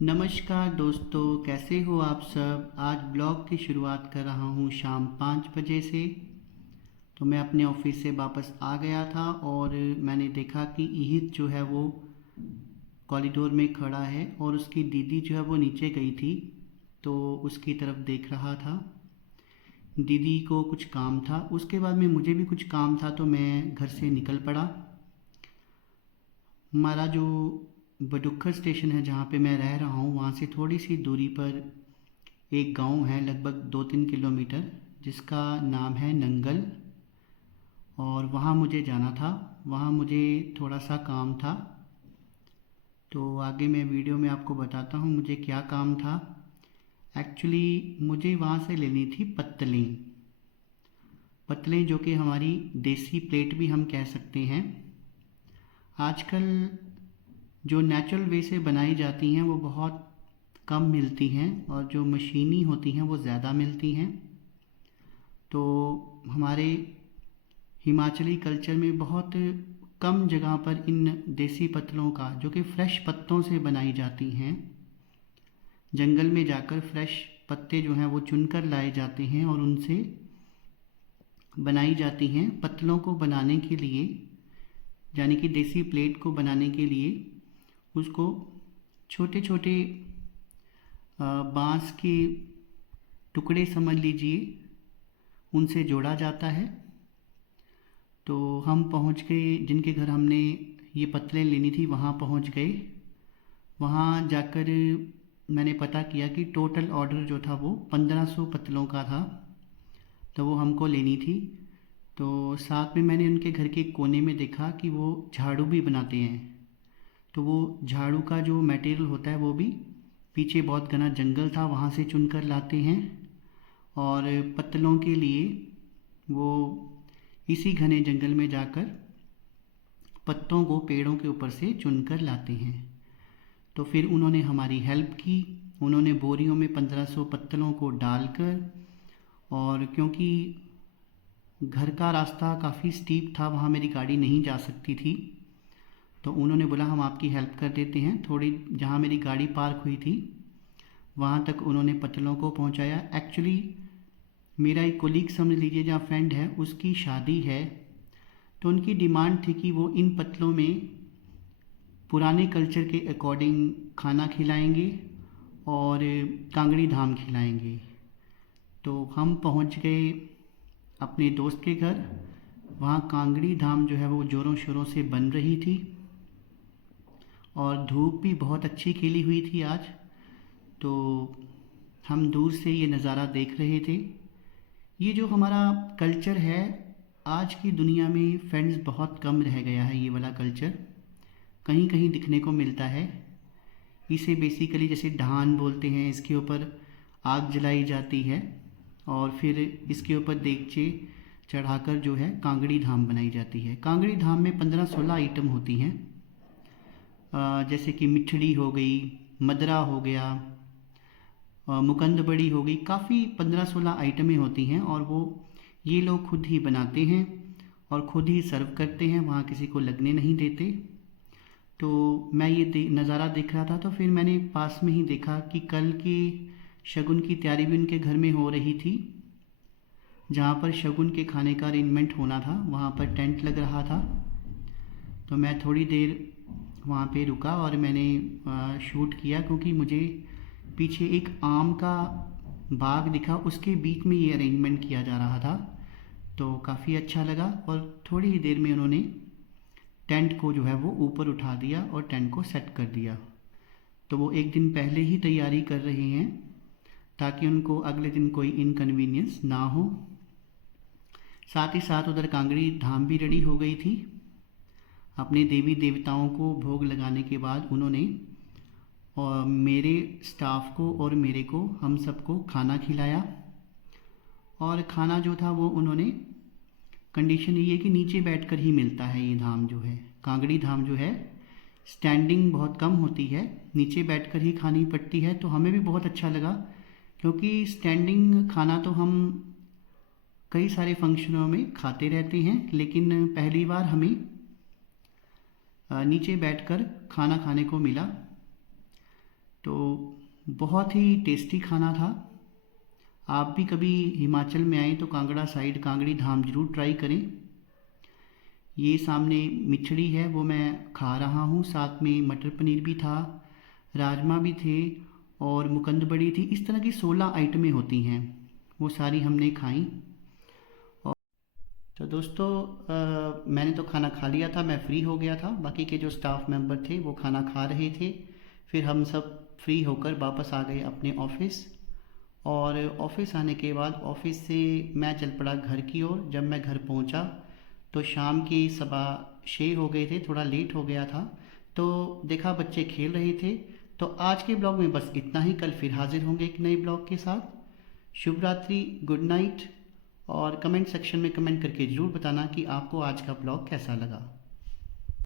नमस्कार दोस्तों, कैसे हो आप सब। आज ब्लॉग की शुरुआत कर रहा हूँ शाम 5 बजे से। तो मैं अपने ऑफिस से वापस आ गया था और मैंने देखा कि ईहित जो है वो कॉरिडोर में खड़ा है और उसकी दीदी जो है वो नीचे गई थी, तो उसकी तरफ देख रहा था। दीदी को कुछ काम था, उसके बाद में मुझे भी कुछ काम था, तो मैं घर से निकल पड़ा। हमारा जो बडुक्खर स्टेशन है जहाँ पे मैं रह रहा हूँ, वहाँ से थोड़ी सी दूरी पर एक गांव है, लगभग 2-3 किलोमीटर, जिसका नाम है नंगल। और वहाँ मुझे जाना था, वहाँ मुझे थोड़ा सा काम था। तो आगे मैं वीडियो में आपको बताता हूँ मुझे क्या काम था। एक्चुअली मुझे वहाँ से लेनी थी पत्तलें। पत्तलें जो कि हमारी देसी प्लेट भी हम कह सकते हैं। आजकल जो नेचुरल वे से बनाई जाती हैं वो बहुत कम मिलती हैं, और जो मशीनी होती हैं वो ज़्यादा मिलती हैं। तो हमारे हिमाचली कल्चर में बहुत कम जगह पर इन देसी पत्तलों का, जो कि फ्रेश पत्तों से बनाई जाती हैं, जंगल में जाकर फ्रेश पत्ते जो हैं वो चुनकर लाए जाते हैं और उनसे बनाई जाती हैं। पत्तलों को बनाने के लिए, यानी कि देसी प्लेट को बनाने के लिए, उसको छोटे छोटे बांस के टुकड़े समझ लीजिए, उनसे जोड़ा जाता है। तो हम पहुंच गए, जिनके घर हमने ये पत्तलें लेनी थी वहाँ पहुंच गए। वहाँ जाकर मैंने पता किया कि टोटल ऑर्डर जो था वो 1500 पत्तलों का था, तो वो हमको लेनी थी। तो साथ में मैंने उनके घर के कोने में देखा कि वो झाड़ू भी बनाते हैं। तो वो झाड़ू का जो मटेरियल होता है वो भी पीछे बहुत घना जंगल था, वहाँ से चुन कर लाते हैं। और पत्तलों के लिए वो इसी घने जंगल में जाकर पत्तों को पेड़ों के ऊपर से चुनकर लाते हैं। तो फिर उन्होंने हमारी हेल्प की। उन्होंने बोरियों में 1500 पत्तलों को डालकर, और क्योंकि घर का रास्ता काफ़ी स्टीप था, वहाँ मेरी गाड़ी नहीं जा सकती थी, तो उन्होंने बोला हम आपकी हेल्प कर देते हैं। थोड़ी जहाँ मेरी गाड़ी पार्क हुई थी वहाँ तक उन्होंने पत्तलों को पहुँचाया। एक्चुअली मेरा एक कोलीग समझ लीजिए, जहाँ फ्रेंड है, उसकी शादी है। तो उनकी डिमांड थी कि वो इन पत्तलों में पुराने कल्चर के अकॉर्डिंग खाना खिलाएंगे और कांगड़ी धाम खिलाएंगे। तो हम पहुंच गए अपने दोस्त के घर। वहाँ कांगड़ी धाम जो है वो ज़ोरों शोरों से बन रही थी, और धूप भी बहुत अच्छी खिली हुई थी आज। तो हम दूर से ये नज़ारा देख रहे थे। ये जो हमारा कल्चर है, आज की दुनिया में फ्रेंड्स बहुत कम रह गया है। ये वाला कल्चर कहीं कहीं दिखने को मिलता है। इसे बेसिकली जैसे ढान बोलते हैं, इसके ऊपर आग जलाई जाती है और फिर इसके ऊपर देगचे चढ़ाकर जो है कांगड़ी धाम बनाई जाती है। कांगड़ी धाम में 15-16 आइटम होती हैं। जैसे कि मिठड़ी हो गई, मदरा हो गया, मुकंद बड़ी हो गई, काफ़ी 15-16 आइटमें होती हैं। और वो ये लोग खुद ही बनाते हैं और खुद ही सर्व करते हैं, वहाँ किसी को लगने नहीं देते। तो मैं ये नज़ारा देख रहा था, तो फिर मैंने पास में ही देखा कि कल की शगुन की तैयारी भी उनके घर में हो रही थी। जहाँ पर शगुन के खाने का अरेंजमेंट होना था, वहाँ पर टेंट लग रहा था। तो मैं थोड़ी देर वहाँ पे रुका और मैंने शूट किया, क्योंकि मुझे पीछे एक आम का बाग दिखा, उसके बीच में ये अरेंजमेंट किया जा रहा था। तो काफ़ी अच्छा लगा, और थोड़ी ही देर में उन्होंने टेंट को जो है वो ऊपर उठा दिया और टेंट को सेट कर दिया। तो वो एक दिन पहले ही तैयारी कर रहे हैं ताकि उनको अगले दिन कोई इनकन्वीनियंस ना हो। साथ ही साथ उधर कांगड़ी धाम भी रेडी हो गई थी। अपने देवी देवताओं को भोग लगाने के बाद उन्होंने और मेरे स्टाफ को और मेरे को, हम सबको खाना खिलाया। और खाना जो था वो उन्होंने, कंडीशन ये है कि नीचे बैठकर ही मिलता है। ये धाम जो है, कांगड़ी धाम जो है, स्टैंडिंग बहुत कम होती है, नीचे बैठकर ही खानी पड़ती है। तो हमें भी बहुत अच्छा लगा, क्योंकि स्टैंडिंग खाना तो हम कई सारे फंक्शनों में खाते रहते हैं, लेकिन पहली बार हमें नीचे बैठकर खाना खाने को मिला। तो बहुत ही टेस्टी खाना था। आप भी कभी हिमाचल में आएँ तो कांगड़ा साइड कांगड़ी धाम ज़रूर ट्राई करें। ये सामने मिचड़ी है वो मैं खा रहा हूँ, साथ में मटर पनीर भी था, राजमा भी थे और मुकंद बड़ी थी। इस तरह की 16 आइटमें होती हैं, वो सारी हमने खाई। और तो दोस्तों मैंने तो खाना खा लिया था, मैं फ़्री हो गया था। बाकी के जो स्टाफ मेंबर थे वो खाना खा रहे थे। फिर हम सब फ्री होकर वापस आ गए अपने ऑफिस। और ऑफिस आने के बाद ऑफिस से मैं चल पड़ा घर की ओर। जब मैं घर पहुंचा तो शाम की 6:15 हो गए थे, थोड़ा लेट हो गया था। तो देखा बच्चे खेल रहे थे। तो आज के ब्लॉग में बस इतना ही। कल फिर हाजिर होंगे एक नए ब्लॉग के साथ। शुभ रात्रि, गुड नाइट। और कमेंट सेक्शन में कमेंट करके ज़रूर बताना कि आपको आज का ब्लॉग कैसा लगा।